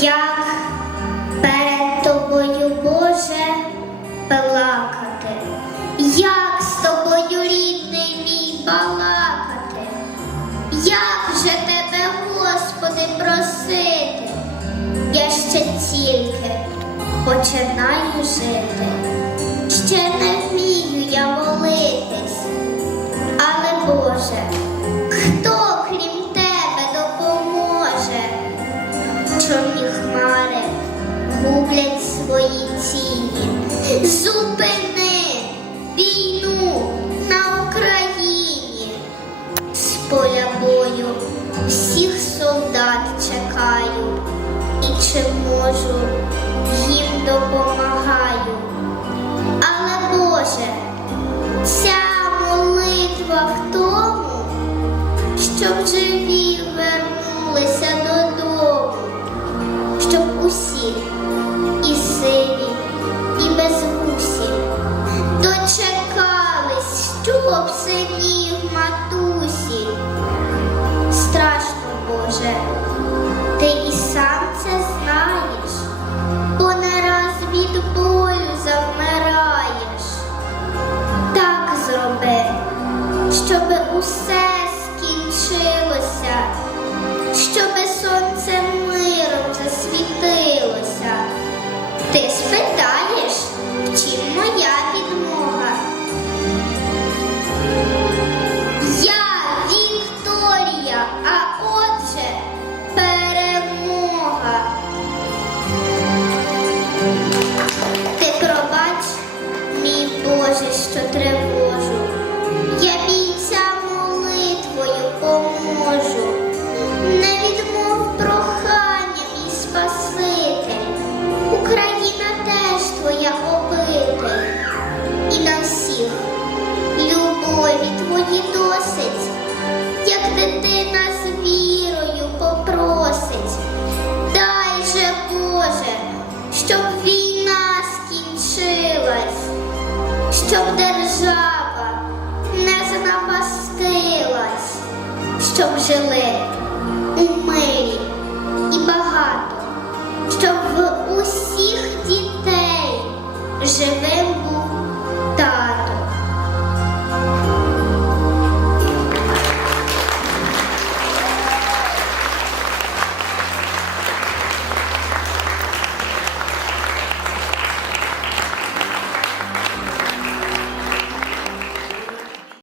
як перед тобою, Боже, плакати, як з тобою, рідний мій балакати, як же тебе, Господи, просити, я ще тільки починаю жити. ще не Зупини війну на Україні. З поля бою всіх солдат чекаю. І чи можу їм допомагаю. Але Боже, ця молитва в тому, щоб живі вернулися щоби усе скінчилося, щоби сонце миром засвітилося. Ти спитаєш, чим моя відмога? Я Вікторія, а отже перемога. Щоб війна скінчилась, щоб держава не занапастилась, щоб жили